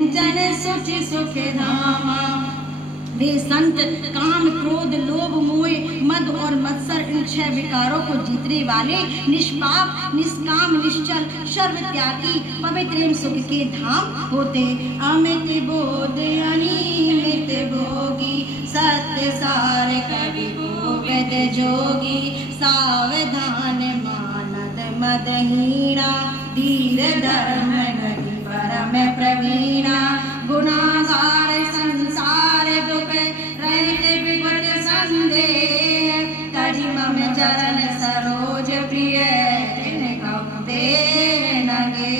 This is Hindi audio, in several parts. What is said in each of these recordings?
जन सुच सुख धामा। वे संत काम क्रोध लोभ मोह मद और मत्सर इन 6 विकारों को जीतने वाले निष्पाप निष्काम निश्चल सर्व त्यागी पवित्र सुख के धाम होते। अमित बोध अनिमित भोगी सत्य सार कवि गोविंद जोगी। सावधान मानद मदहीना धीर धर्म नहीं परम प्रवीणा। गुणागार संसार दुख रहित विगत संदेह। करि मम चरण सरोज प्रिय तिन कहु देह नगे।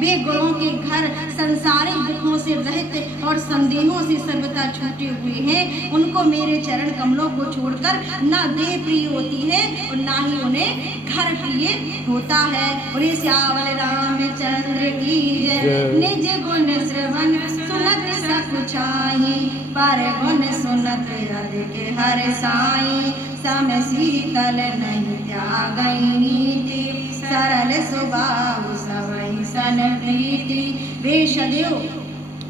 वे गुणों के घर संसारिक दुखों से रहित और संदेहों से सर्वथा छूटे हुए हैं। उनको मेरे चरण कमलों को छोड़कर न देह प्रिय होती है और ना ही उन्हें घर प्रिय होता है। और श्यावल रामचंद्र की जय। निज गुण श्रवण सुनत सकुचाई पर गुण सुनत अधिक हर साई। सम शीतल नहीं त्यागई नीति सरल स्वभाव सबहि सन प्रीति। वे सदैव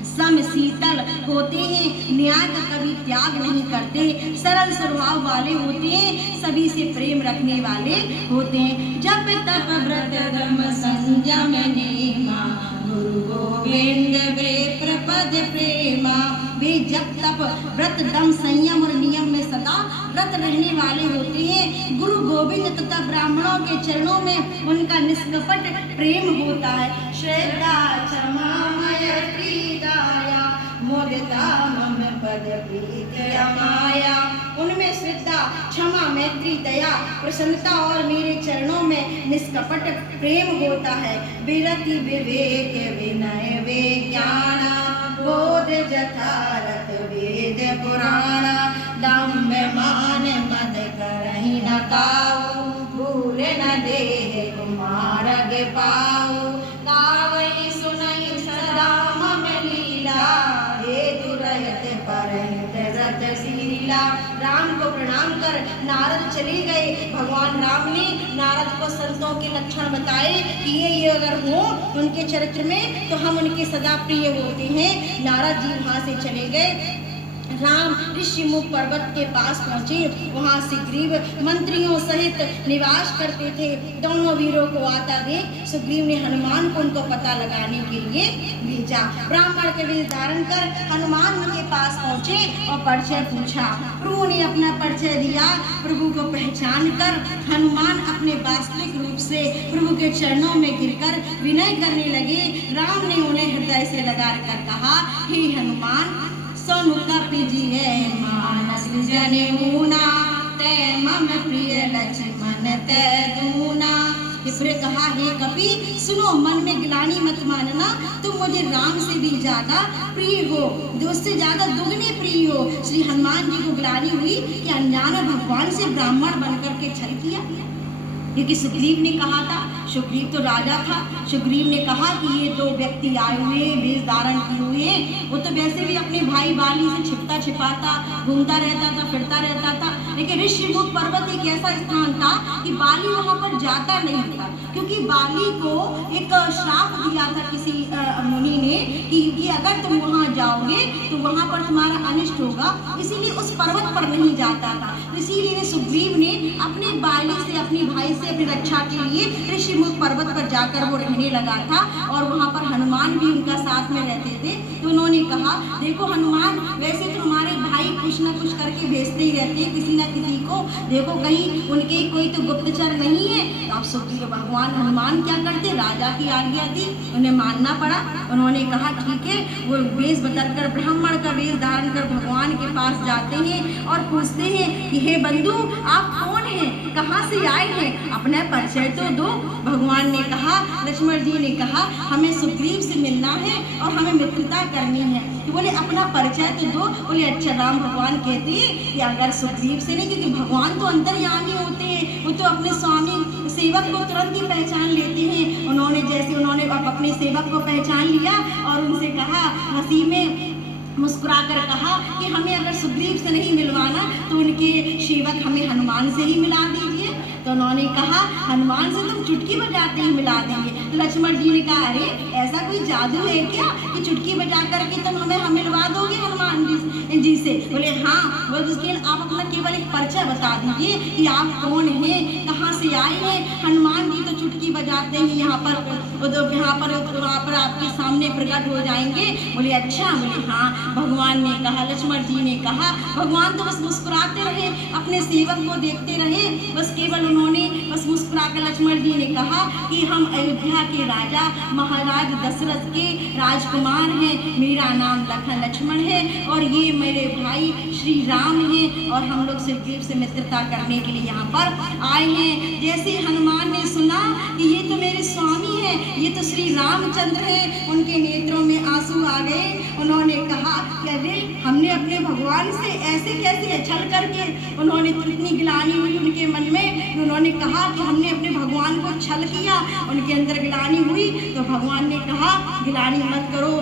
सम शीतल होते हैं, न्याय का कभी त्याग नहीं करते, सरल स्वभाव वाले होते हैं, सभी से प्रेम रखने वाले होते हैं। जब तप व्रत धर्म संयम नेमा गुरु गोविंद वे प्रपद प्रेमा। वे जब तप व्रत दम संयम और नियम में सदा व्रत रहने वाले होते हैं। गुरु गोविंद तथा ब्राह्मणों के चरणों में उनका निष्कपट प्रेम होता है। श्रद्धा क्षमा मैत्री दया मुदिता मम पद प्रीति माया। उनमें श्रद्धा क्षमा मैत्री दया प्रसन्नता और मेरे चरणों में निष्कपट प्रेम होता है। विरति विवेक विनय विज्ञान बोध यथारथ वेद पुराण। दम्भ मान मद करहि न काऊ भूल न देह कुमारग पाऊ। गावई सुनई सदा मम लीला हेतु रहत परहित रत शीला। राम को प्रणाम कर नारद चले गए। भगवान राम ने नारद को संतों के लक्षण बताए कि ये अगर हो उनके चरित्र में तो हम उनके सदा प्रिय होते हैं। नारद जी वहाँ से चले गए। राम ऋषिमुख पर्वत के पास पहुँचे। वहाँ सुग्रीव मंत्रियों सहित निवास करते थे। दोनों वीरों को आता देख सुग्रीव ने हनुमान को उनको पता लगाने के लिए भेजा। ब्राह्मण के वेश धारण कर हनुमान के पास पहुँचे और परिचय पूछा। प्रभु ने अपना परिचय दिया। प्रभु को पहचान कर हनुमान अपने वास्तविक रूप से प्रभु के चरणों में गिरकर विनय करने लगे। राम ने उन्हें हृदय से लगा कर कहा, हे हनुमान सोनु कपिजिए मानस जनेऊना ते मम प्रिय लक्ष्मण ते दूना। फिर कहा, हे कपि सुनो, मन में ग्लानि मत मानना। तुम मुझे राम से भी ज्यादा प्रिय हो, उससे ज्यादा दुगने प्रिय हो। श्री हनुमान जी को ग्लानि हुई कि अनजान भगवान से ब्राह्मण बनकर के छल किया। क्योंकि सुग्रीव ने कहा था, सुग्रीव तो राजा था, सुग्रीव ने कहा कि ये 2 व्यक्ति आए हुए वेश धारण किए हुए। वो तो वैसे भी अपने भाई बाली से छिपता छिपाता घूमता रहता था, फिरता रहता था। लेकिन ऋषिमुख पर्वत एक ऐसा स्थान था कि बाली वहाँ पर जाता नहीं था, क्योंकि बाली को एक श्राप दिया था किसी मुनि ने कि अगर तुम वहाँ जाओगे तो वहाँ पर तुम्हारा अनिष्ट होगा, इसीलिए उस पर्वत पर नहीं जाता था। इसीलिए सुग्रीव ने अपने बाली से अपने भाई से अपनी रक्षा के लिए ऋषिमुख पर्वत पर जाकर वो रहने लगा था। और वहाँ पर हनुमान भी उनका साथ में रहते थे। तो उन्होंने कहा, देखो हनुमान, वैसे तो हमारे भाई कुछ न कुछ करके भेजते ही रहते हैं किसी न किसी को, देखो कहीं उनके कोई तो गुप्तचर नहीं है। तो आप सुग्रीव भगवान हनुमान क्या करते, राजा की आज्ञा थी, उन्हें मानना पड़ा। उन्होंने कहा ठीक है। वो वेश बदल कर ब्राह्मण का वेश धारण कर भगवान के पास जाते हैं और पूछते हैं कि हे बंधु, आप कौन हैं, कहाँ से आए हैं, अपना परिचय तो दो। भगवान ने कहा, लक्ष्मण जी ने कहा, हमें सुग्रीव से मिलना है और हमें मित्रता करनी है। तो बोले अपना परिचय तो दो। बोले अच्छा। राम भगवान कहते हैं कि अगर सुग्रीव से नहीं, क्योंकि भगवान तो अंतर्यामी होते हैं, वो तो अपने स्वामी सेवक को तुरंत ही पहचान लेते हैं। उन्होंने अपने सेवक को पहचान लिया और उनसे कहा, हंसी में मुस्कुराकर कहा कि हमें अगर सुग्रीव से नहीं मिलवाना तो उनके सेवक हमें हनुमान से ही मिला दीजिए। तो उन्होंने कहा हनुमान से तुम चुटकी बजाते ही मिला देंगे। तो लक्ष्मण जी ने कहा अरे ऐसा कोई जादू है क्या कि चुटकी बजा करके तुम हमें मिलवा दोगे हनुमान जी से? बोले हाँ। बोले उसके आप अपना केवल एक परिचय बता दीजिए कि आप कौन हैं, कहाँ से आए हैं। हनुमान जी तो चुटकी बजाते ही यहाँ पर आपके सामने प्रकट हो जाएंगे। बोले अच्छा। बोले हाँ। भगवान ने कहा, लक्ष्मण जी ने कहा, भगवान तो बस मुस्कुराते रहे, अपने सेवक को देखते रहे, बस केवल उन्होंने बस मुस्कुराकर लक्ष्मण जी ने कहा कि हम अयोध्या के राजा महाराज दशरथ के राजकुमार हैं, मेरा नाम लक्ष्मण है और ये मेरे भाई श्री राम हैं और हम लोग सुग्रीव से मित्रता करने के लिए यहाँ पर आए हैं। जैसे हनुमान ने सुना कि ये तो मेरे स्वामी हैं, ये तो श्री रामचंद्र हैं, उनके नेत्रों में आंसू आ गए। उन्होंने कहा कि अरे हमने अपने भगवान से ऐसे कैसे छल करके, उन्होंने तो इतनी गिलानी हुई उनके मन में। उन्होंने कहा कि हमने अपने भगवान को छल किया, उनके अंदर गिलानी हुई। तो भगवान ने कहा गिलानी मत करो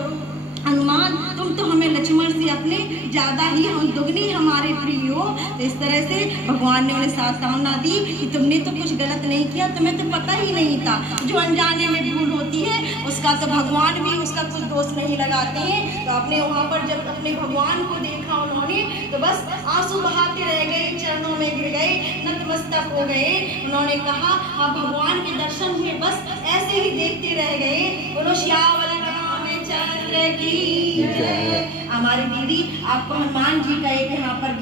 हनुमान, तुम तो हमें लक्ष्मण से अपने ज़्यादा ही दुगनी हमारे प्रिय हो। तो इस तरह से भगवान ने उन्हें सांत्वना दी कि तुमने तो कुछ गलत नहीं किया, तुम्हें तो पता ही नहीं था। जो अनजाने में भूल होती है उसका तो भगवान भी उसका कुछ दोष नहीं लगाते हैं। तो अपने वहाँ पर जब अपने भगवान को देखा उन्होंने तो बस आंसू बहाते रह गए, चरणों में गिर गए, नतमस्तक हो गए। उन्होंने कहा आप भगवान के दर्शन हुए, बस ऐसे ही देखते रह गए। बोलो श्यामल रामचंद्र की जय। हमारी दीदी आपको हनुमान जी का एक यहाँ पर